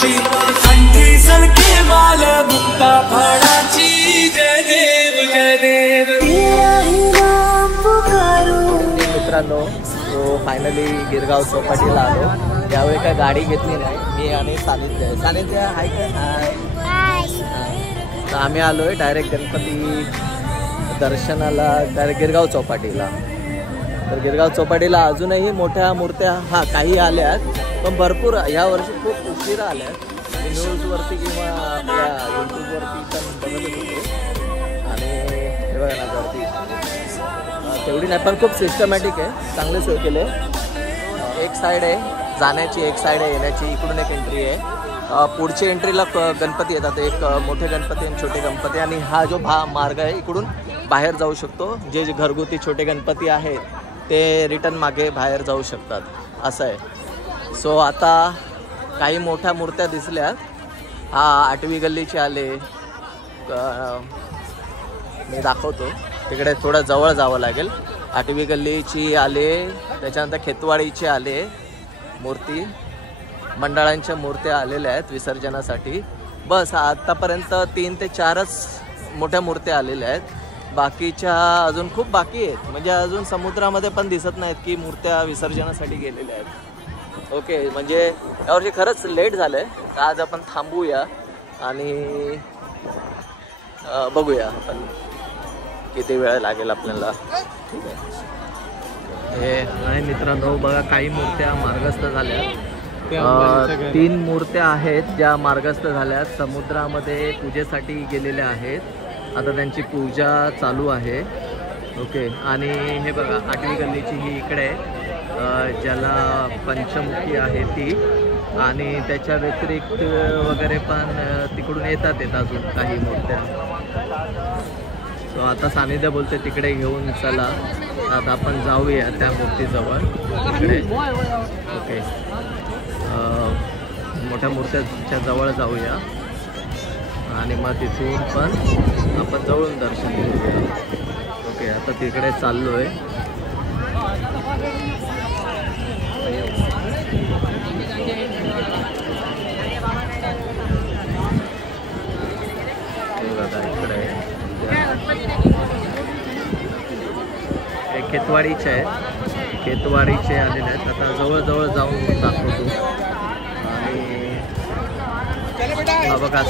फळाची कंठी सलके माल मुक्ता फळाची जय देव जय देव मित्रांनो तो फायनली गिरगाव चौपाटीला आलो। यावेळी काय गाडी घेतली नाही मी आणि सानिध्य हाय काय तर आम्ही आलोय डायरेक्ट गणपती दर्शनाला डायरेक्ट गिरगाव चौपाटीला। तर गिरगाव चौपाटीला अजूनही मोठ्या मूर्त्या काही आल्यात पण भरपूर ह्या वर्षी खूप उशिरा आल्यात। न्यूजवरती किंवा आपल्या यूट्यूबवरती पण बघत होते आणि हे बघा ना गर्दी तेवढी नाही पण खूप सिस्टमॅटिक आहे, चांगले सोय केले। एक साईड आहे जाण्याची, एक साईड आहे येण्याची, इकडून एक एंट्री आहे। पुढची एंट्रीला गणपती येतात, एक मोठे गणपती आणि छोटे गणपती आणि हा जो मार्ग आहे इकडून बाहेर जाऊ शकतो। जे घरगुती छोटे गणपती आहेत ते रिटर्न मागे बाहेर जाऊ शकतात असं आहे। सो आता काही मोठ्या मूर्त्या दिसल्या। हा 8वी गल्लीचे आले, मी दाखवतो तिकडे थोडं जवळ जावं लागेल। 8वी गल्लीची आले, त्याच्यानंतर खेतवाडीचे आले, मूर्ती मंडळांच्या मूर्त्या आलेल्या आहेत विसर्जनासाठी। बस आतापर्यंत 3 ते 4च मोठ्या मूर्त्या आलेल्या आहेत, बाकीच्या अजून खूप बाकी आहेत। म्हणजे अजून समुद्रामध्ये पण दिसत नाहीत की मूर्त्या विसर्जनासाठी गेलेल्या आहेत। ओके, म्हणजे यावर्षी खरंच लेट झालं आहे। आज आपण थांबूया आणि बघूया आपण किती वेळ लागेल आपल्याला। ठीक आहे हे आणि मित्रांनो बघा काही मूर्त्या मार्गस्थ झाल्या। 3 मूर्त्या आहेत ज्या मार्गस्थ झाल्या, समुद्रामध्ये पूजेसाठी गेलेल्या आहेत। आता त्यांची पूजा चालू आहे। ओके, आणि हे बघा 8वी गल्लीची ही इकडे ज्याला पंचमुखी आहे ती, आणि त्याच्या व्यतिरिक्त वगैरे पण तिकडून येतात अजून काही मूर्त्या। सो आता सानिध्य बोलते तिकडे घेऊन चला, आता आपण जाऊया त्या मूर्तीजवळ तिकडे। ओके, मोठ्या मूर्त्याच्या जवळ जाऊया आणि मग तिथून पण आपण जवळून दर्शन घेऊया। ओके, आता तिकडे चाललोय। इकडे खेतवाडीचे आहेत, खेतवाडीचे आलेले आहेत। आता जवळजवळ जाऊन दाखवतो आणि बघा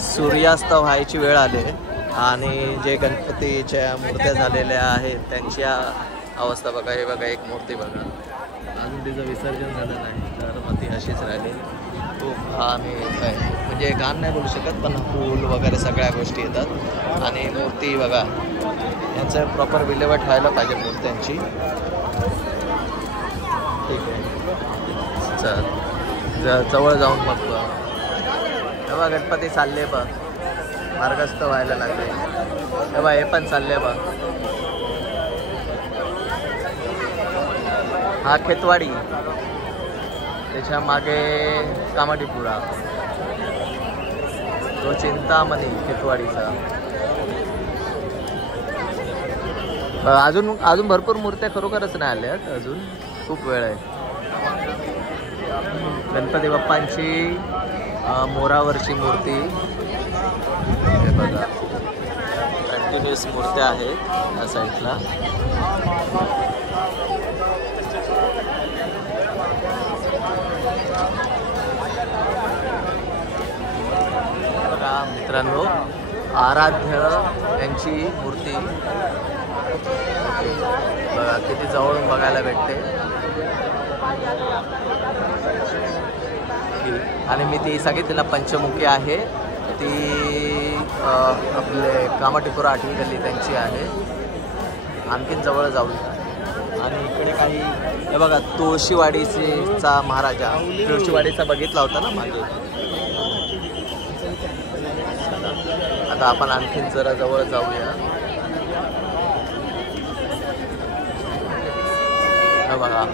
सूर्यास्त व्हायची वेळ आली आणि जे गणपतीच्या मूर्त्या झालेल्या आहेत त्यांची अवस्था बघा। हे बघा एक मूर्ती बघा, अजून तिचं विसर्जन झालं नाही तर मग ती अशीच राहिली। खूप घाण आहे, म्हणजे घाण नाही बोलू शकत पण फूल वगैरे सगळ्या गोष्टी येतात। आणि मूर्ती बघा, यांचं प्रॉपर विल्हेवाट व्हायला पाहिजे मूर्त्यांची। ठीक आहे, चल जवळ जाऊन बघतो। तेव्हा गणपती चालले बघ, मार्गस्थ व्हायला लागले। तेव्हा हे पण चालले बघ। हा खेतवाडी, त्याच्या मागे कामाटीपुरा, तो चिंतामणी खेतवाडीचा। अजून भरपूर मूर्त्या खरोखरच नाही आल्यात, अजून खूप वेळ आहे। गणपती बाप्पांची मोरावरची मूर्ती हे बघा, कंटिन्युअस मूर्त्या आहेत या साईडला। बघा मित्रांनो, आराध्य यांची मूर्ती बघा किती जवळून बघायला भेटते। आणि मी ती सांगितली ना पंचमुखी आहे ती आपले कामाटीपुरा 8वी गल्ली त्यांची आहे। आणखीन जवळ जाऊया आणि इकडे काही हे बघा तुळशीवाडीचा महाराजा, तुळशीवाडीचा बघितला होता ना मागे। आता आपण आणखीन जरा जवळ जाऊया। हे बघा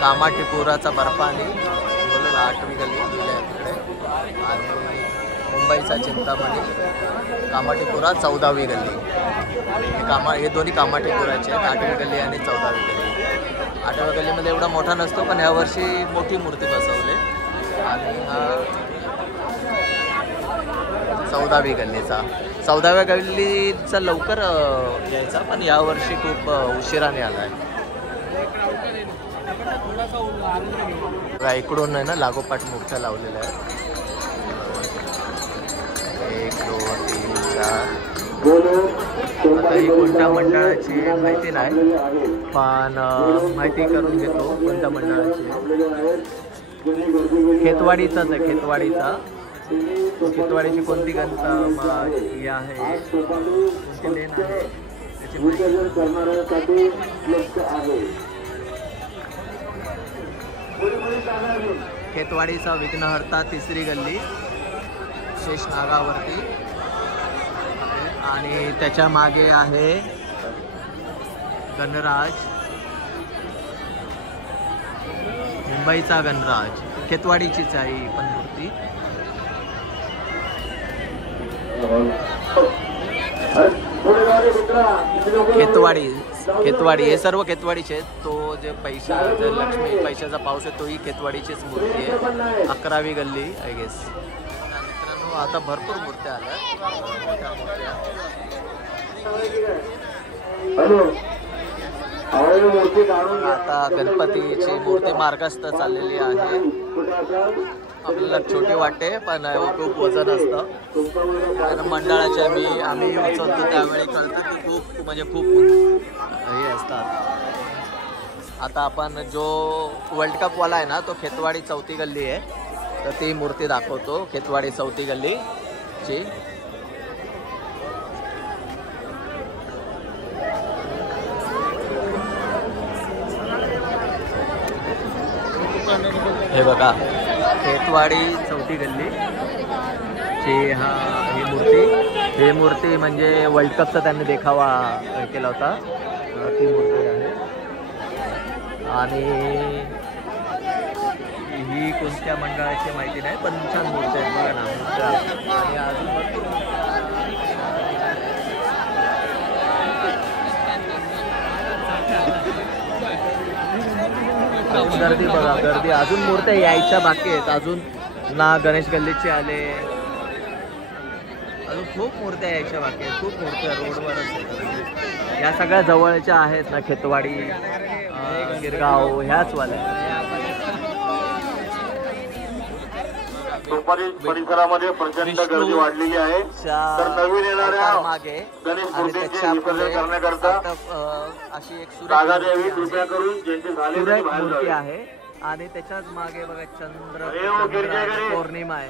कामाटीपुराचा बर्फानी बोलला 8वी गल्ली इकडे, आणि मुंबईचा चिंतामणी कामाटीपुरा 14वी गल्ली। हे दोन्ही कामाटीपुराचे आहेत, 8वी गल्ली आणि 14वी गल्ली। 8व्या गल्लीमध्ये एवढा मोठा नसतो, पण यावर्षी मोठी मूर्ती बसवली. आणि हा 14वी गल्लीचा. 14व्या गल्लीचा लवकर यायचा, पण यावर्षी खूप उशिराने आला आहे. इकडून आहे ना लागोपाठ मूर्त्या लावलेल्या आहेत. 1 2 3 4. आता ही कोणत्या मंडळाची माहिती नाही, पण माहिती करून घेतो कोणत्या मंडळाची. खेतवाडीचाच आहे, खेतवाडीची कोणती गणता ही आहे, कोणती लेन आहे त्याची खेतवाडीचा विघ्नहर्ता 3री गल्ली शेषनागावरती. आणि त्याच्या मागे आहे गणराज, मुंबईचा गणराज. खेतवाडीचीच आहे ही पण मूर्ती. खेतवाडी हे सर्व खेतवाडीचे आहेत. तो जे लक्ष्मी पैशाचा पाऊस आहे तोही खेतवाडीचीच मूर्ती आहे. 11वी गल्ली आय गेस. मित्रांनो आता भरपूर मूर्त्या आल्या. आता गणपतीची मूर्ती मार्गस्थ चाललेली आहे. आपल्याला छोटी वाटते, पण खूप वजन असतं. आणि मंडळाच्या आम्ही उचलतो त्यावेळी कळतं की खूप म्हणजे खूप हे असतात. आता आपण जो वर्ल्ड कपवाला आहे ना तो खेतवाडी 4थी गल्ली आहे, तर ती मूर्ती दाखवतो. खेतवाडी 4थी गल्लीची. हे बघा खेतवाडी 4थी गल्ली ची ही मूर्ती म्हणजे वर्ल्ड कपचा त्यांनी देखावा केला होता, ती मूर्ती आहे. आणि ही कोणत्या मंडळाची माहिती नाही, पण छान मूर्ती आहेत बघा ना. आणि अजून गर्दी बघा, गर्दी. अजून मूर्त्या यायच्या बाकी आहेत. अजून ना गणेश गल्लीचे आले, अजून खूप मूर्त्या यायच्या बाकी आहेत. खूप मूर्त्या रोडवरच आहेत. या सगळ्या जवळच्या आहेत ना, खेतवाडी, गिरगाव, ह्याच वाल्या. परिसरामध्ये प्रचंड गर्दी वाढलेली आहे. तर नवीन येणाऱ्या मागे गणेश मूर्तीचे विसर्जन करण्याकरता अशी एक राधादेवी कृपया करून ज्यांचे झाले मूर्ती आहे. आणि त्याच्याच मागे बघा चंद्र पौर्णिमा आहे.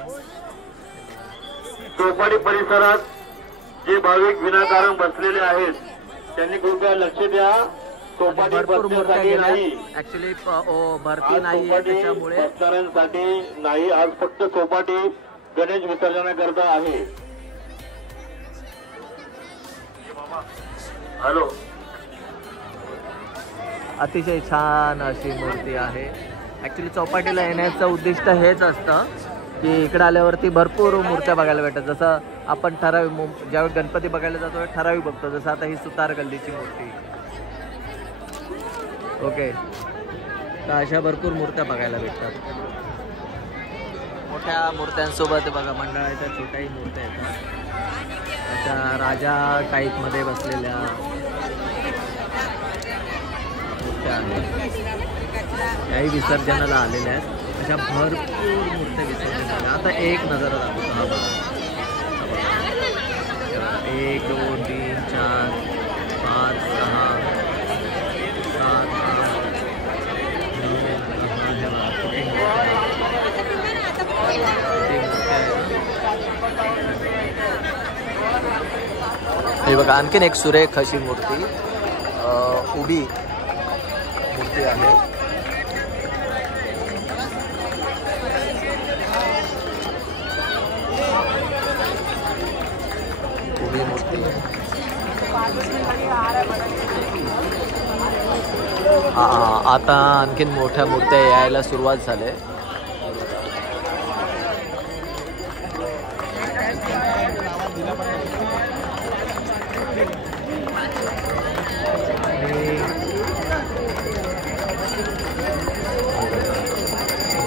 चौपाटी परिसरात जे भाविक विनाकारण बसलेले आहेत त्यांनी कृपया लक्ष द्या. चौपाटी बसण्यासाठी नाही, ऍक्च्युली भरती नाही आहे त्याच्यामुळे बसणाऱ्यांसाठी नाही. आज फक्त चौपाटी गणेश विसर्जनाकरता आहे. हॅलो. अतिशय छान अशी मूर्ती आहे. ऍक्च्युली चौपाटीला येण्याचं उद्दिष्ट हेच असतं की इकडे आल्यावरती भरपूर मूर्त्या बघायला भेटतात. जसं आपण ज्यावेळी गणपती बघायला जातो ठराविक बघतो. जसं आता ही सुतार गल्लीची मूर्ती. ओके, तर अशा भरपूर मूर्त्या बघायला भेटतात. मोठ्या मूर्त्यांसोबत बघा मंडळाच्या छोट्याही मूर्त्या येतात. अशा राजा टाईपमध्ये बसलेल्या मूर्त्या आहेत. याही विसर्जनाला आलेल्या आहेत. अशा भरपूर मूर्त्या विसर्जनाला. आता एक नजारा दाखवतो. हा बघा, 1 2 3 4 5 6 7 हे बघा आणखीन एक सुरेख अशी मूर्ती उभी मूर्ती आहे. उभी मूर्ती. आता आणखीन मोठ्या मूर्त्या यायला सुरुवात झाली.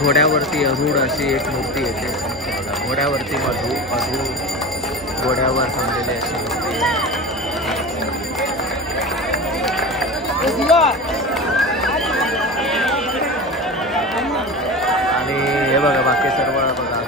घोड्यावरती अरूढ अशी एक मूर्ती येते बघा. घोड्यावरती मधू घोड्यावर थांबलेली अशी मूर्ती आहे. आणि हे बघा बाकी सर्व बघा.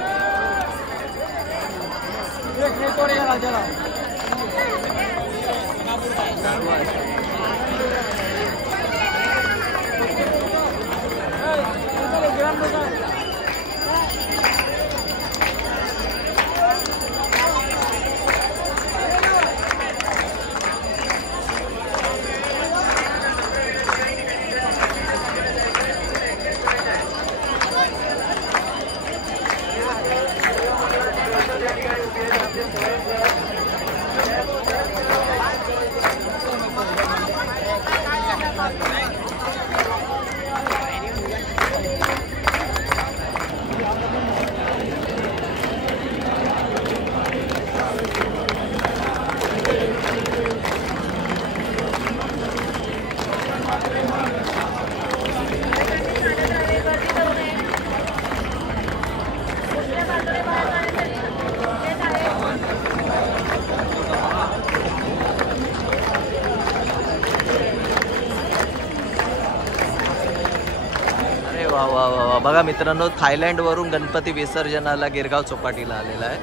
वा वा वा वा. बघा मित्रांनो, थायलंडवरून गणपती विसर्जनाला गिरगाव चौपाटीला आलेला आहे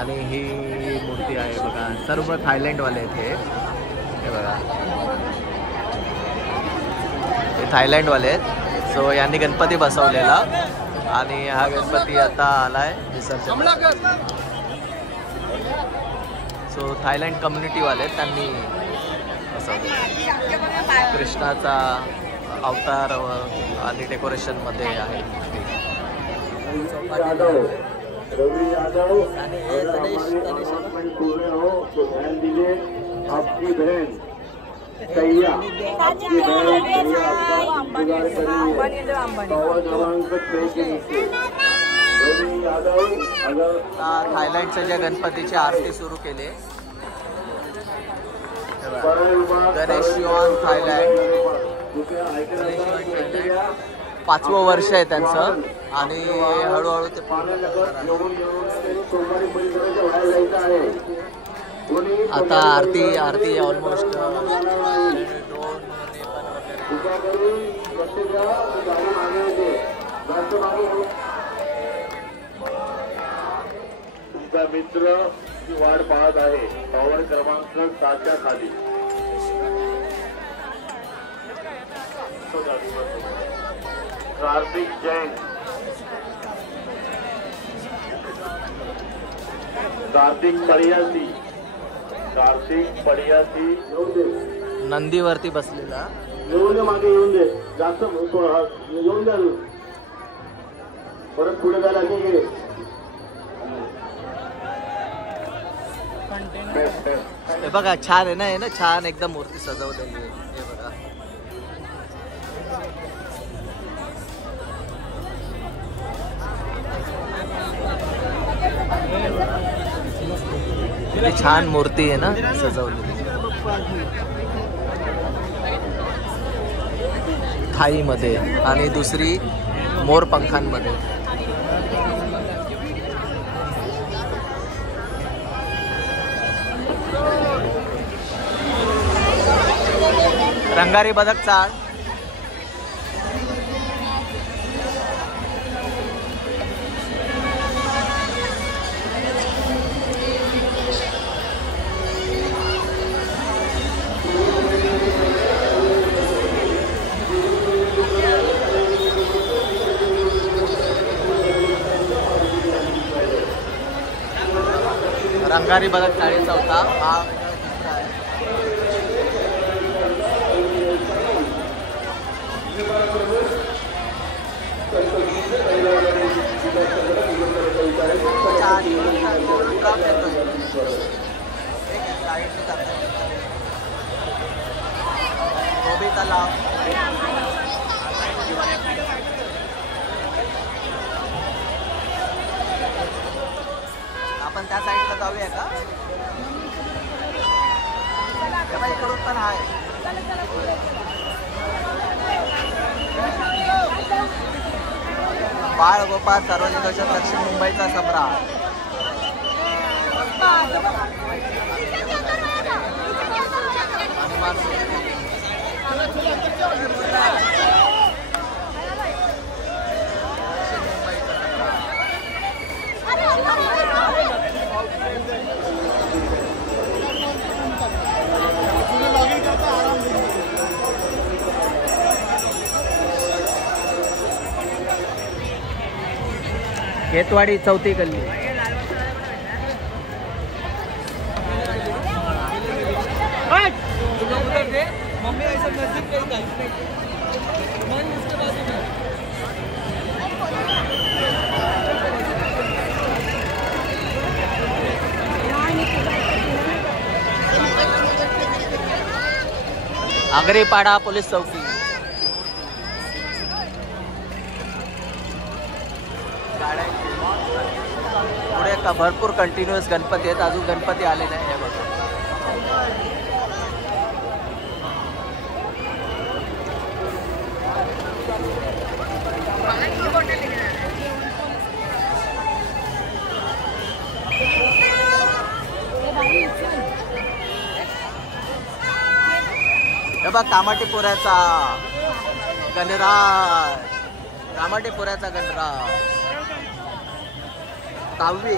आणि ही मूर्ती आहे बघा. सर्व थायलंडवाले आहेत हे बघा. हे थायलंडवाले आहेत. सो यांनी गणपती बसवलेला आणि हा गणपती आता आलाय विसर्जन. सो थायलंड कम्युनिटीवाले आहेत, त्यांनी बसवलेला. कृष्णाचा अवतार आणि डेकोरेशन मध्ये आहे. रवि यादव ध्यान दीजिए. आपकी बहन कैया, आपकी बहन रवि यादव. थायलंडच्या ज्या गणपतीची आरती सुरू केली. गणेश युआन थायलंड 5वं वर्ष आहे त्यांचं आणि हळूहळू ते आता आरती ऑलमोस्ट तुमचा मित्र ची वाट पाहत आहे. पावर क्रमांक 7च्या खाली. कार्तिक जैन, कार्तिक पडियासी नंदीवरती बसलेला. येऊन दे, मागे येऊन दे. जास्त येऊन द्या. परत पुढे जायला गेले. हे बघा छान आहे ना, हे ना छान एकदम मूर्ती सजवलेली आहे. हे बघा किती छान मूर्ती आहे ना सजवलेली. थाईमध्ये आणि दुसरी मोरपंखांमध्ये. रंगारी बदक चाळ. रंगारी बदक चाळीचा होता हा. गोबी तलाव. आपण त्या साईडला जाऊया का? इकडून पण आहे. बाळ गोपाळ सार्वजनिक गणेश दक्षिण मुंबईचा सम्राट. हनुमान केतवाडी चौथी गल्ली. आगरीपाडा पोलीस चौकी. पुढे का भरपूर कंटिन्युअस गणपती आहेत. अजून गणपती आले नाही. हे बघा कामाटीपुऱ्याचा गणराज. कामाटीपुऱ्याचा गणराज 10वी.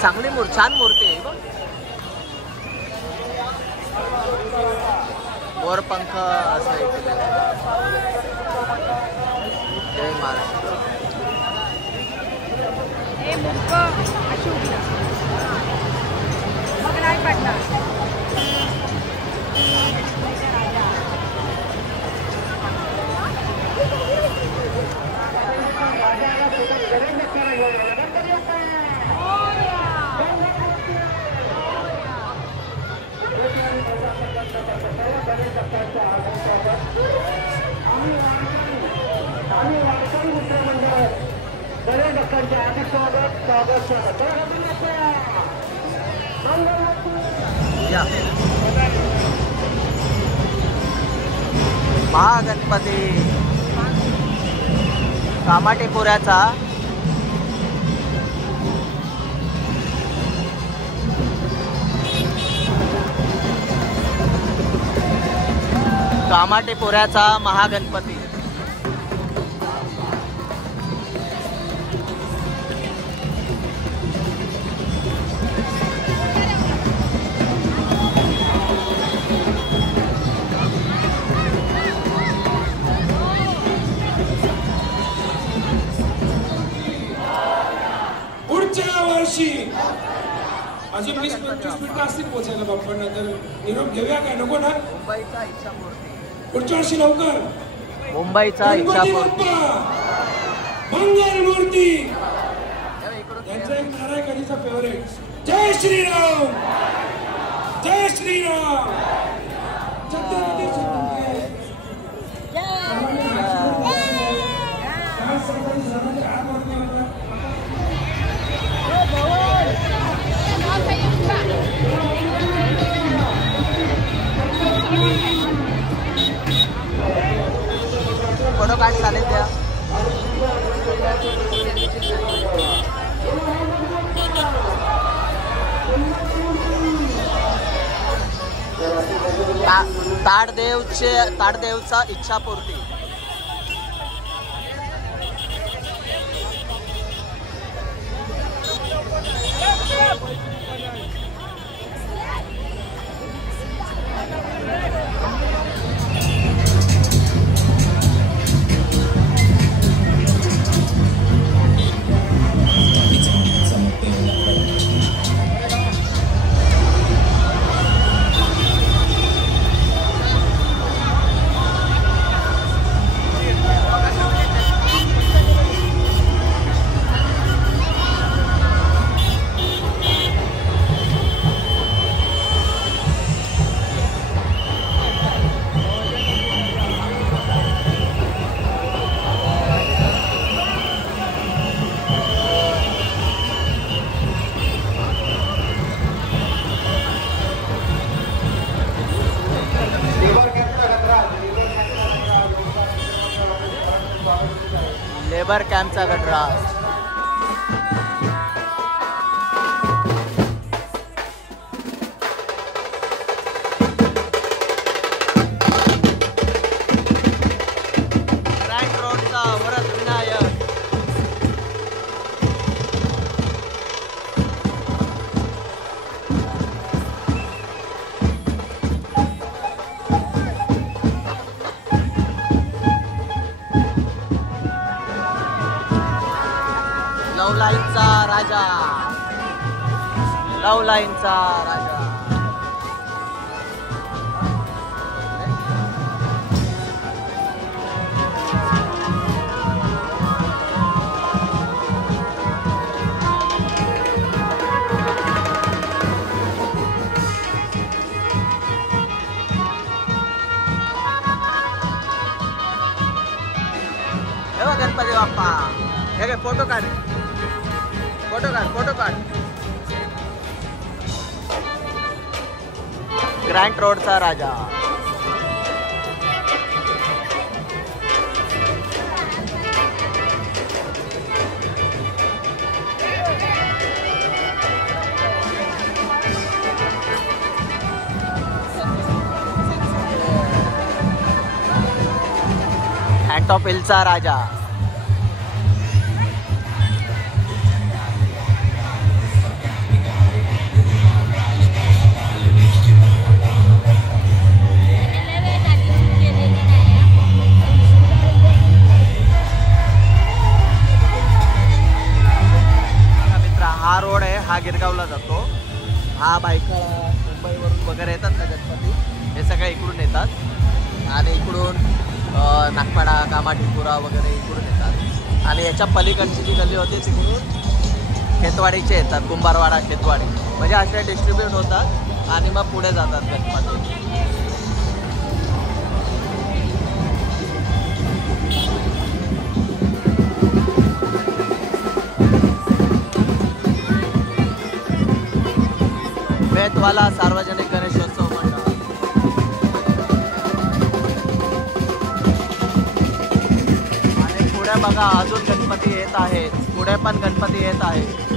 चांगली छान मूर्ती आहे. मोरपंख असं हे केलेलं आहे. जय महाराष्ट्र. महागणपती कामाटीपुऱ्याचा महागणपती. अजून 20-25 मिनिटं असतील पोहोचायला बाप्पांना. तर निरोप घेऊया काय नको ना. मुंबईचा इच्छापूर्ती. पुढच्या वर्षी लवकर मुंबईचा इच्छापूर्ती. मंगल मूर्ती. त्यांचा एक नारा कधीचा फेवरेट. जय श्रीराम जय श्रीराम. फोटो काढ चालेल त्या. ताडदेवचा इच्छापूर्ती. लेबर कॅम्पचा गडरास. ग्रँड रोडचा वरद विनायक. लव लाईनचा राजा. लव लाईनचा राजा. हे बघ गणपती बाप्पा. हे काय फोटो काढ. फोटो काढ. फोटो काढ. ग्रँड रोडचा राजा. हँटॉप हिलचा राजा. हा रोड आहे, हा गिरगावला जातो. हा बायका मुंबईवरून वगैरे येतात ना गणपती, हे सगळे इकडून येतात आणि इकडून नागपाडा, कामाठीपुरा वगैरे इकडून येतात. आणि याच्या पलीकडची जी गल्ली होती तिकडून खेतवाडीचे येतात, कुंभारवाडा, खेतवाडी, म्हणजे असे डिस्ट्रीब्यूट होतात आणि मग पुढे जातात गणपती. बेतवाला सार्वजनिक गणेशोत्सव मंडळ. आणि पुढे बघा अजून गणपती येत आहेत, पुढे पण गणपती येत आहेत.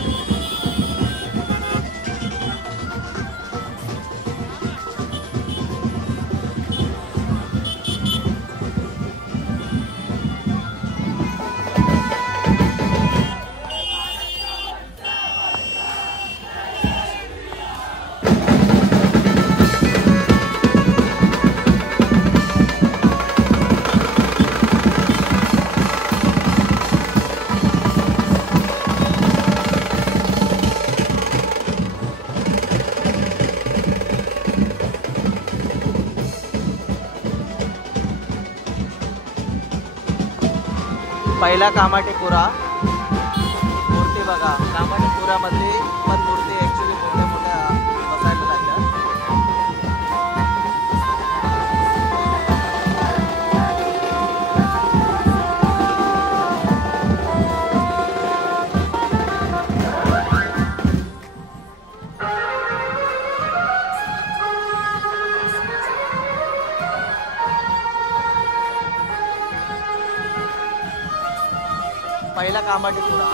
पहिला कामाठीपुरा मूर्ती बघा. कामाठीपुरामध्ये पण मूर्ती ॲक्च्युली मोठ्या मोठ्या बसायला लागल्या. पहिला कामाठीपुरा.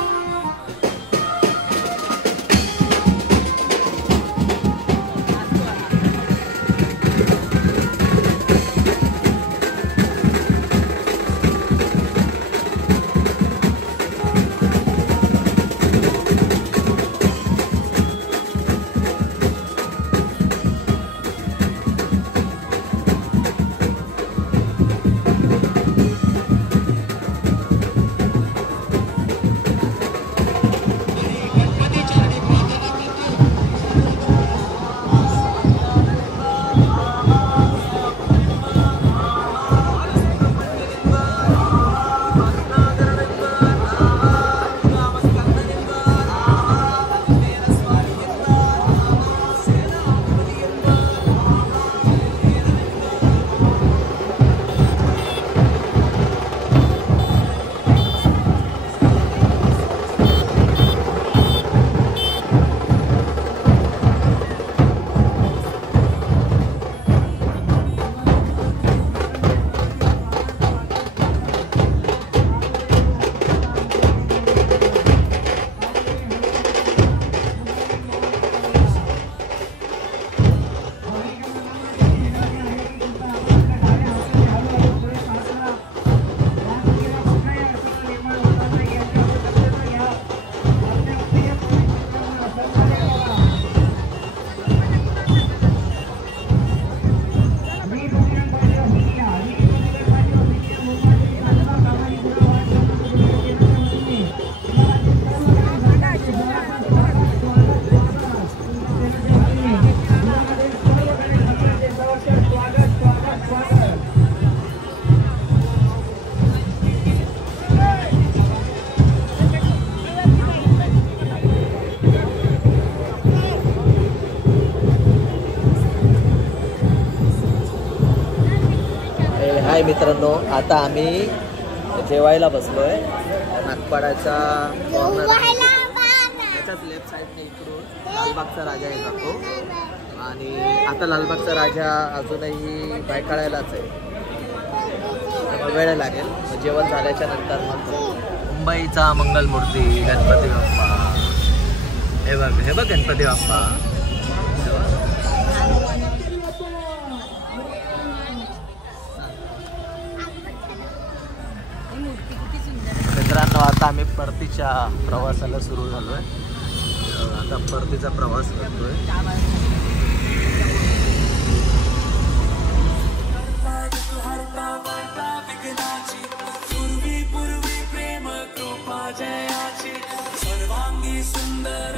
हाय मित्रांनो, आता आम्ही जेवायला बसलोय नागपाडाच्या त्याच्याच लेफ्ट साईडने इकडून लालबागचा राजा हे जातो आणि आता लालबागचा राजा अजूनही बायकाळायलाच आहे, वेळ लागेल. जेवण झाल्याच्या नंतर मग मुंबईचा मंगलमूर्ती गणपती बाप्पा, हे बघ गणपती बाप्पा. मित्रांनो, आता आम्ही परतीच्या प्रवासाला सुरू झालोय. आता परतीचा प्रवास करतोय. सर्वांगी सुंदर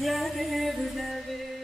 Yeah.